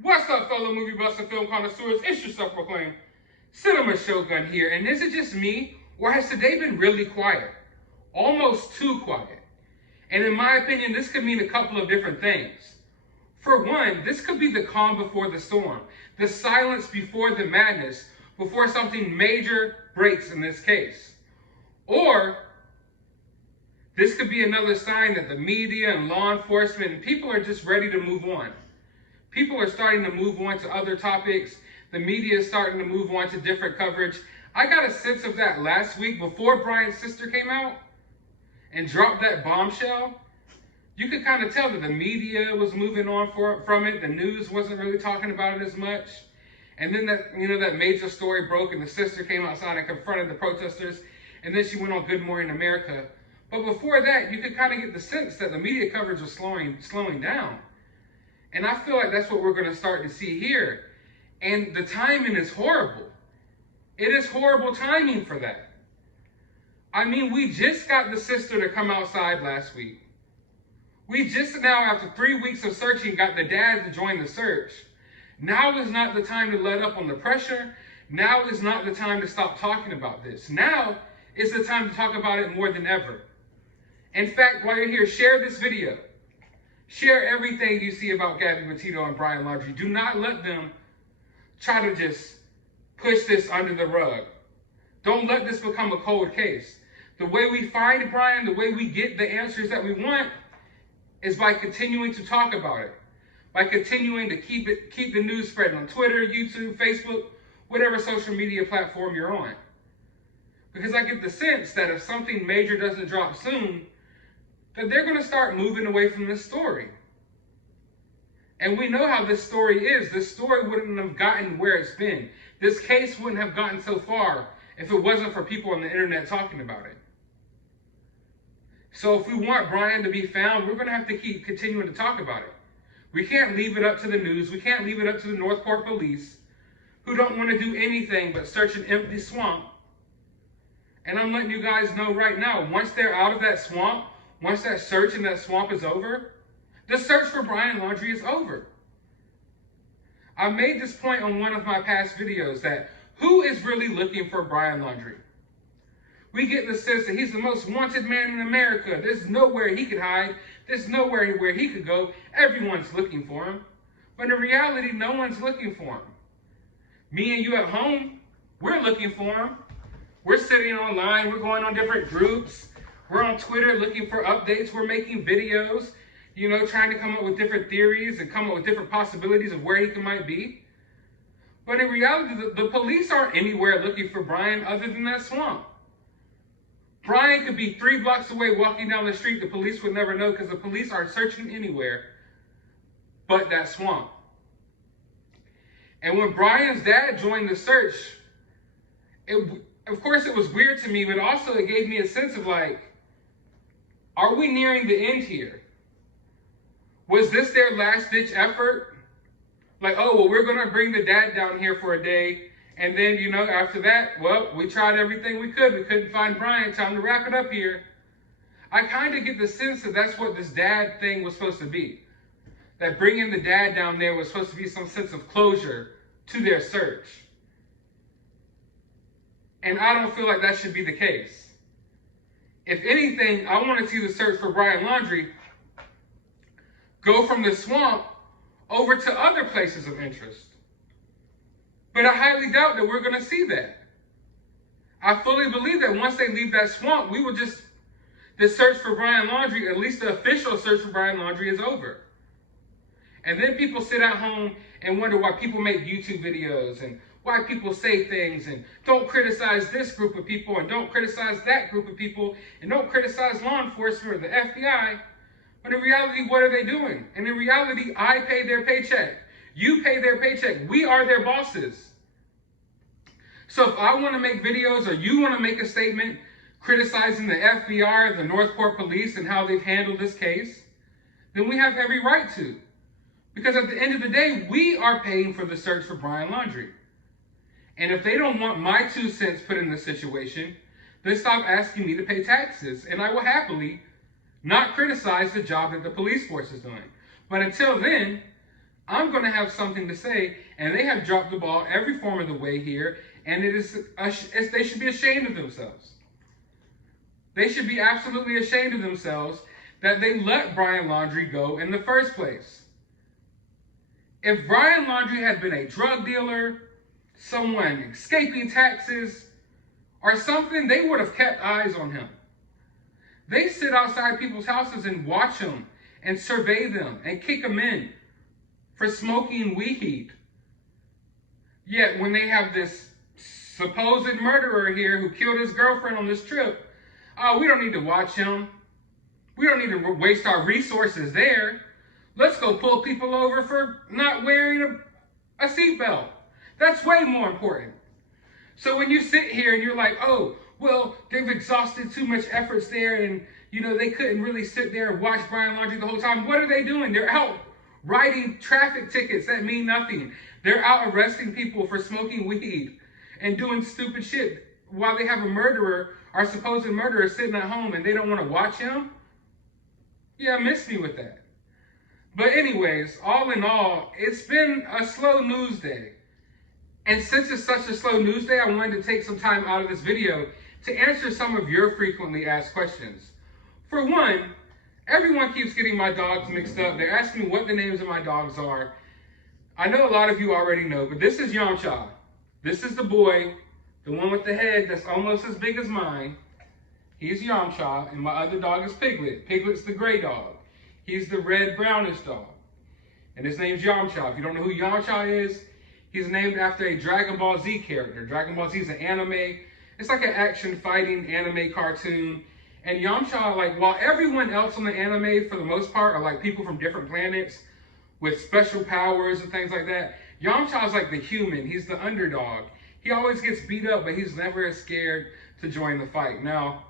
What's up, fellow movie buffs and film connoisseurs? It's your self-proclaimed Cinema Shogun here. And is it just me, or has today been really quiet? Almost too quiet. And in my opinion, this could mean a couple of different things. For one, this could be the calm before the storm, the silence before the madness, before something major breaks in this case. Or this could be another sign that the media and law enforcement and people are just ready to move on. People are starting to move on to other topics. The media is starting to move on to different coverage. I got a sense of that last week before Brian's sister came out and dropped that bombshell. You could kind of tell that the media was moving on from it. The news wasn't really talking about it as much. And then that major story broke and the sister came outside and confronted the protesters. And then she went on Good Morning America. But before that, you could kind of get the sense that the media coverage was slowing down. And I feel like that's what we're going to start to see here. And the timing is horrible. It is horrible timing for that. I mean, we just got the sister to come outside last week. We just now, after 3 weeks of searching, got the dad to join the search. Now is not the time to let up on the pressure. Now is not the time to stop talking about this. Now is the time to talk about it more than ever. In fact, while you're here, share this video. Share everything you see about Gabby Petito and Brian Laundrie. Do not let them try to just push this under the rug. Don't let this become a cold case. The way we find Brian, the way we get the answers that we want, is by continuing to talk about it. By continuing to keep the news spread on Twitter, YouTube, Facebook, whatever social media platform you're on. Because I get the sense that if something major doesn't drop soon, that they're going to start moving away from this story. And we know how this story is. This story wouldn't have gotten where it's been. This case wouldn't have gotten so far if it wasn't for people on the internet talking about it. So if we want Brian to be found, we're going to have to keep continuing to talk about it. We can't leave it up to the news. We can't leave it up to the Northport police, who don't want to do anything but search an empty swamp. And I'm letting you guys know right now, once they're out of that swamp, once that search in that swamp is over, the search for Brian Laundrie is over. I made this point on one of my past videos that who is really looking for Brian Laundrie? We get the sense that he's the most wanted man in America. There's nowhere he could hide. There's nowhere where he could go. Everyone's looking for him. But in reality, no one's looking for him. Me and you at home, we're looking for him. We're sitting online. We're going on different groups. We're on Twitter looking for updates. We're making videos, trying to come up with different theories and come up with different possibilities of where he might be. But in reality, the police aren't anywhere looking for Brian other than that swamp. Brian could be 3 blocks away walking down the street. The police would never know because the police aren't searching anywhere but that swamp. And when Brian's dad joined the search, of course it was weird to me, but also it gave me a sense of like, are we nearing the end here? Was this their last-ditch effort? Like, oh, well, we're going to bring the dad down here for a day. And then, after that, well, we tried everything we could. We couldn't find Brian. Time to wrap it up here. I kind of get the sense that that's what this dad thing was supposed to be. That bringing the dad down there was supposed to be some sense of closure to their search. And I don't feel like that should be the case. If anything, I want to see the search for Brian Laundrie go from the swamp over to other places of interest. But I highly doubt that we're going to see that. I fully believe that once they leave that swamp, the search for Brian Laundrie, at least the official search for Brian Laundrie, is over. And then people sit at home and wonder why people make YouTube videos and why people say things and don't criticize this group of people and don't criticize that group of people and don't criticize law enforcement or the FBI. But in reality, what are they doing? And in reality, I pay their paycheck. You pay their paycheck. We are their bosses. So if I want to make videos or you want to make a statement criticizing the FBI or the Northport police and how they've handled this case, then we have every right to. Because at the end of the day, we are paying for the search for Brian Laundrie. And if they don't want my 2 cents put in this situation, then stop asking me to pay taxes. And I will happily not criticize the job that the police force is doing. But until then, I'm going to have something to say, and they have dropped the ball every form of the way here, and they should be ashamed of themselves. They should be absolutely ashamed of themselves that they let Brian Laundrie go in the first place. If Brian Laundrie had been a drug dealer, someone escaping taxes, or something, they would have kept eyes on him. They sit outside people's houses and watch them and survey them and kick them in for smoking weed. Yet when they have this supposed murderer here who killed his girlfriend on this trip, oh, we don't need to watch him. We don't need to waste our resources there. Let's go pull people over for not wearing a seatbelt. That's way more important. So when you sit here and you're like, oh, well, they've exhausted too much efforts there, and they couldn't really sit there and watch Brian Laundrie the whole time. What are they doing? They're out writing traffic tickets that mean nothing. They're out arresting people for smoking weed and doing stupid shit while they have a murderer, our supposed murderer, sitting at home, and they don't want to watch him. Yeah, miss me with that. But anyways, all in all, it's been a slow news day. And since it's such a slow news day, I wanted to take some time out of this video to answer some of your frequently asked questions. For one, everyone keeps getting my dogs mixed up. They're asking me what the names of my dogs are. I know a lot of you already know, but this is Yamcha. This is the boy, the one with the head that's almost as big as mine. He's Yamcha, and my other dog is Piglet. Piglet's the gray dog. He's the red brownish dog. And his name's Yamcha. If you don't know who Yamcha is, he's named after a Dragon Ball Z character. Dragon Ball Z is an anime. It's like an action fighting anime cartoon. And Yamcha, while everyone else on the anime, for the most part, are people from different planets with special powers and things like that, Yamcha is like the human. He's the underdog. He always gets beat up, but he's never as scared to join the fight. Now,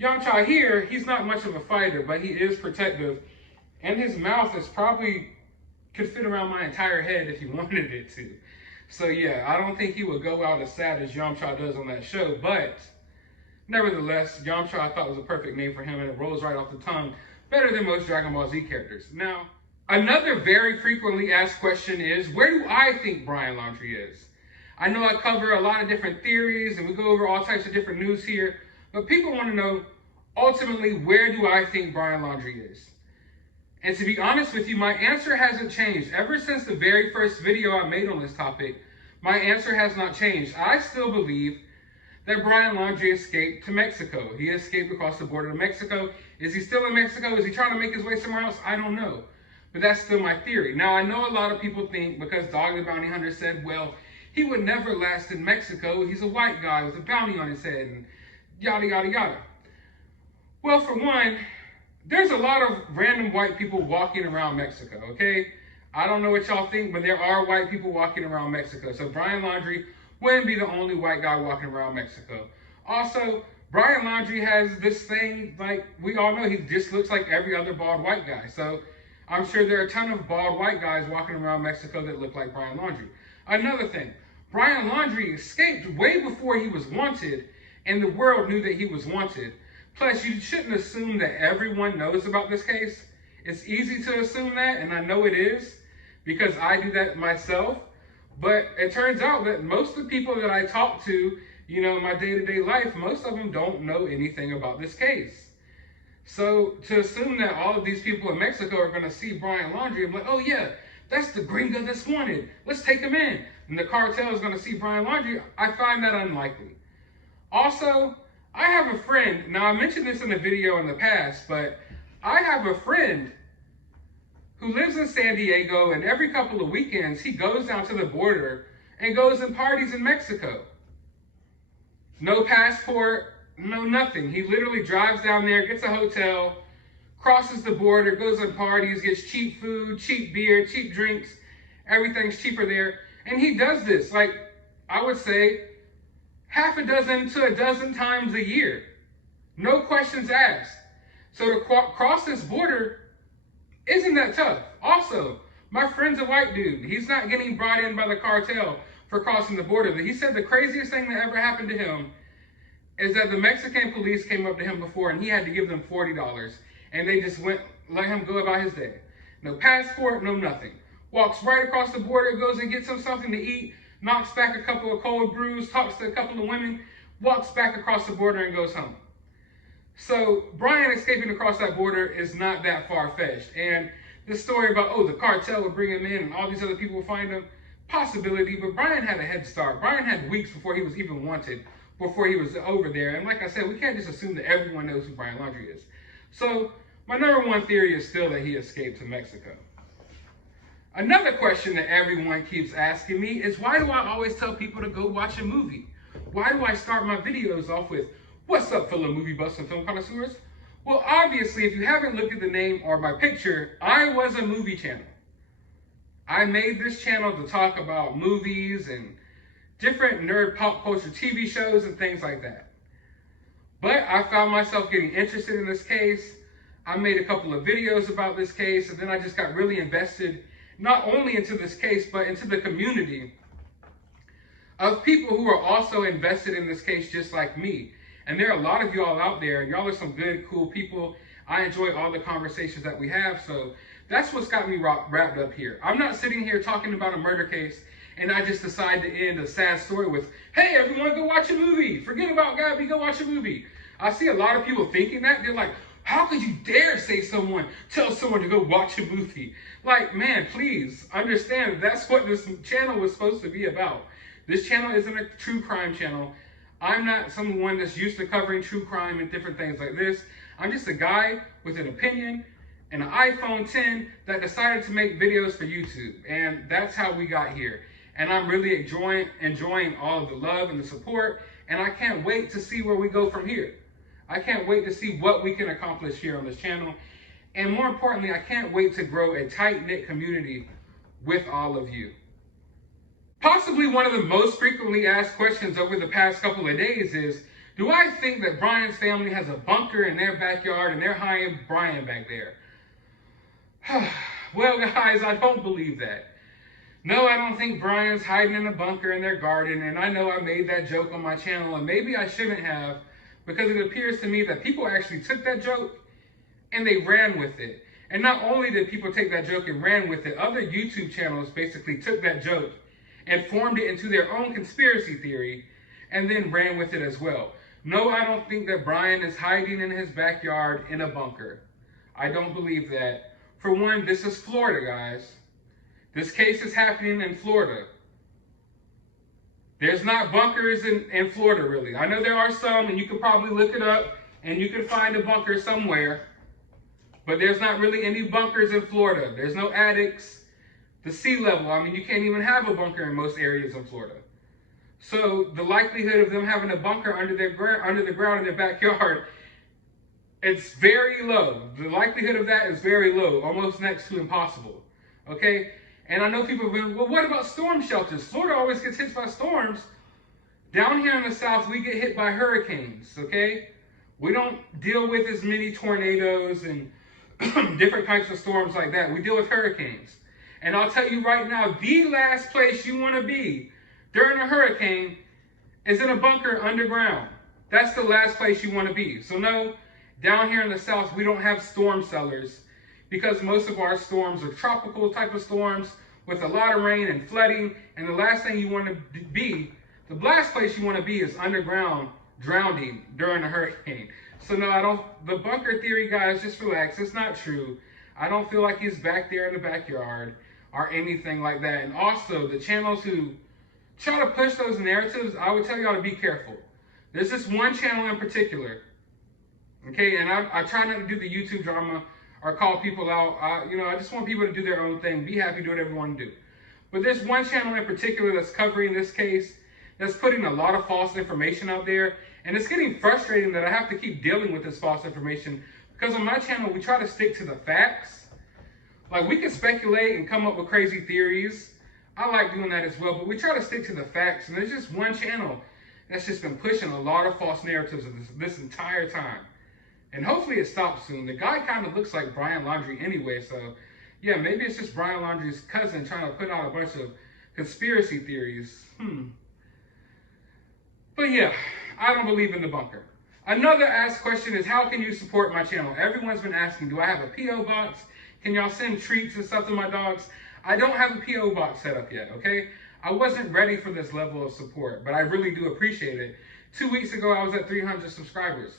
Yamcha here, he's not much of a fighter, but he is protective. And his mouth could fit around my entire head if he wanted it to. So yeah, I don't think he would go out as sad as Yamcha does on that show, but nevertheless, Yamcha I thought was a perfect name for him, and it rolls right off the tongue, better than most Dragon Ball Z characters. Now, another very frequently asked question is, where do I think Brian Laundrie is? I know I cover a lot of different theories, and we go over all types of different news here, but people want to know, ultimately, where do I think Brian Laundrie is? And to be honest with you, my answer hasn't changed. Ever since the very first video I made on this topic, my answer has not changed. I still believe that Brian Laundrie escaped to Mexico. He escaped across the border to Mexico. Is he still in Mexico? Is he trying to make his way somewhere else? I don't know. But that's still my theory. Now, I know a lot of people think, because Dog the Bounty Hunter said, well, he would never last in Mexico. He's a white guy with a bounty on his head, and yada, yada, yada. Well, for one, there's a lot of random white people walking around Mexico, okay? I don't know what y'all think, but there are white people walking around Mexico. So Brian Laundrie wouldn't be the only white guy walking around Mexico. Also, Brian Laundrie has this thing, we all know, he just looks like every other bald white guy. So I'm sure there are a ton of bald white guys walking around Mexico that look like Brian Laundrie. Another thing, Brian Laundrie escaped way before he was wanted, and the world knew that he was wanted. Plus, you shouldn't assume that everyone knows about this case. It's easy to assume that, and I know it is, because I do that myself. But it turns out that most of the people that I talk to, in my day-to-day life, most of them don't know anything about this case. So to assume that all of these people in Mexico are going to see Brian Laundrie and be like, oh yeah, that's the gringo that's wanted. Let's take him in. And the cartel is going to see Brian Laundrie. I find that unlikely. Also, I have a friend, now I mentioned this in a video in the past, but I have a friend who lives in San Diego, and every couple of weekends he goes down to the border and goes and parties in Mexico. No passport, no nothing. He literally drives down there, gets a hotel, crosses the border, goes on parties, gets cheap food, cheap beer, cheap drinks. Everything's cheaper there. And he does this, I would say, half a dozen to a dozen times a year. No questions asked. So to cross this border isn't that tough. Also, my friend's a white dude. He's not getting brought in by the cartel for crossing the border. He said the craziest thing that ever happened to him is that the Mexican police came up to him before and he had to give them $40. And they just let him go about his day. No passport, no nothing. walks right across the border, goes and gets him something to eat, knocks back a couple of cold brews, talks to a couple of women, walks back across the border and goes home. So Brian escaping across that border is not that far-fetched. And this story about, oh, the cartel would bring him in and all these other people would find him, possibility, but Brian had a head start. Brian had weeks before he was even wanted, before he was over there. And like I said, we can't just assume that everyone knows who Brian Laundrie is. So my number one theory is still that he escaped to Mexico. Another question that everyone keeps asking me is, why do I always tell people to go watch a movie? Why do I start my videos off with, what's up, fellow movie buffs and film connoisseurs? Well, obviously, if you haven't looked at the name or my picture, I was a movie channel. I made this channel to talk about movies and different nerd pop culture TV shows and things like that. But I found myself getting interested in this case. I made a couple of videos about this case, and then I just got really invested, not only into this case, but into the community of people who are also invested in this case just like me. And there are a lot of y'all out there, and y'all are some good, cool people. I enjoy all the conversations that we have, so that's what's got me wrapped up here. I'm not sitting here talking about a murder case and I just decide to end a sad story with, hey, everyone, go watch a movie. Forget about Gabby, go watch a movie. I see a lot of people thinking that. They're like, how could you dare tell someone to go watch a movie? Like, man, please understand that's what this channel was supposed to be about. This channel isn't a true crime channel. I'm not someone that's used to covering true crime and different things like this. I'm just a guy with an opinion and an iPhone 10 that decided to make videos for YouTube. And that's how we got here. And I'm really enjoying all of the love and the support. And I can't wait to see where we go from here. I can't wait to see what we can accomplish here on this channel. And more importantly, I can't wait to grow a tight-knit community with all of you. Possibly one of the most frequently asked questions over the past couple of days is, do I think that Brian's family has a bunker in their backyard and they're hiding Brian back there? Well, guys, I don't believe that. No, I don't think Brian's hiding in a bunker in their garden, and I know I made that joke on my channel, and maybe I shouldn't have, because it appears to me that people actually took that joke and they ran with it. And not only did people take that joke and ran with it, other YouTube channels basically took that joke and formed it into their own conspiracy theory and then ran with it as well. No, I don't think that Brian is hiding in his backyard in a bunker. I don't believe that. For one, this is Florida, guys. This case is happening in Florida. There's not bunkers in Florida, really. I know there are some, and you could probably look it up, and you can find a bunker somewhere. But there's not really any bunkers in Florida. There's no attics. The sea level, I mean, you can't even have a bunker in most areas in Florida. So the likelihood of them having a bunker under the ground in their backyard, it's very low. The likelihood of that is very low, almost next to impossible. Okay? And I know people have been, well, what about storm shelters? Florida always gets hit by storms. Down here in the South, we get hit by hurricanes, okay? We don't deal with as many tornadoes and different types of storms like that. We deal with hurricanes. And I'll tell you right now, the last place you want to be during a hurricane is in a bunker underground. That's the last place you want to be. So no, down here in the South, we don't have storm cellars because most of our storms are tropical type of storms with a lot of rain and flooding. And the last thing you want to be, the last place you want to be is underground drowning during a hurricane. So no, the bunker theory, guys, just relax. It's not true. I don't feel like he's back there in the backyard or anything like that. And also, the channels who try to push those narratives, I would tell y'all to be careful. There's this one channel in particular, okay, and I try not to do the YouTube drama or call people out. I just want people to do their own thing, be happy, do whatever you want to do. But there's one channel in particular that's covering this case, that's putting a lot of false information out there, and it's getting frustrating that I have to keep dealing with this false information because on my channel, we try to stick to the facts. Like, we can speculate and come up with crazy theories. I like doing that as well, but we try to stick to the facts. And there's just one channel that's just been pushing a lot of false narratives of this entire time. And hopefully it stops soon. The guy kind of looks like Brian Laundrie anyway, so yeah, maybe it's just Brian Laundrie's cousin trying to put out a bunch of conspiracy theories. But yeah, I don't believe in the bunker. Another asked question is, how can you support my channel? Everyone's been asking, do I have a P.O. box? Can y'all send treats and stuff to my dogs? I don't have a P.O. box set up yet, okay? I wasn't ready for this level of support, but I really do appreciate it. 2 weeks ago, I was at 300 subscribers.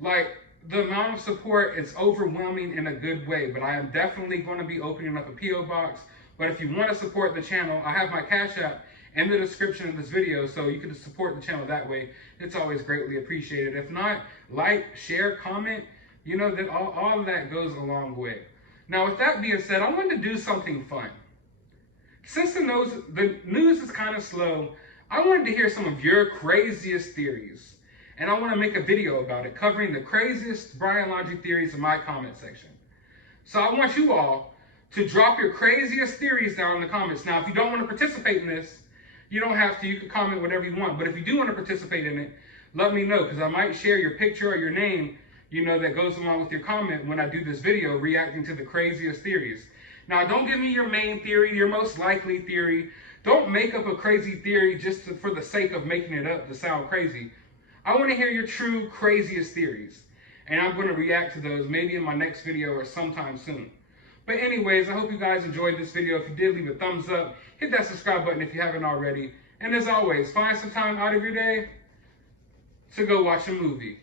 Like, the amount of support is overwhelming in a good way, but I am definitely going to be opening up a P.O. box. But if you want to support the channel, I have my Cash App in the description of this video, so you can support the channel that way. It's always greatly appreciated. If not, like, share, comment, you know, that all of that goes a long way. Now, with that being said, I wanted to do something fun. Since the news is kind of slow, I wanted to hear some of your craziest theories. And I want to make a video about it, covering the craziest Brian Laundrie theories in my comment section. So I want you all to drop your craziest theories down in the comments. Now, if you don't want to participate in this, you don't have to. You can comment whatever you want. But if you do want to participate in it, let me know, because I might share your picture or your name, you know, that goes along with your comment when I do this video reacting to the craziest theories. Now, don't give me your main theory, your most likely theory. Don't make up a crazy theory just for the sake of making it up to sound crazy. I want to hear your true craziest theories. And I'm going to react to those maybe in my next video or sometime soon. But anyways, I hope you guys enjoyed this video. If you did, leave a thumbs up. Hit that subscribe button if you haven't already. And as always, find some time out of your day to go watch a movie.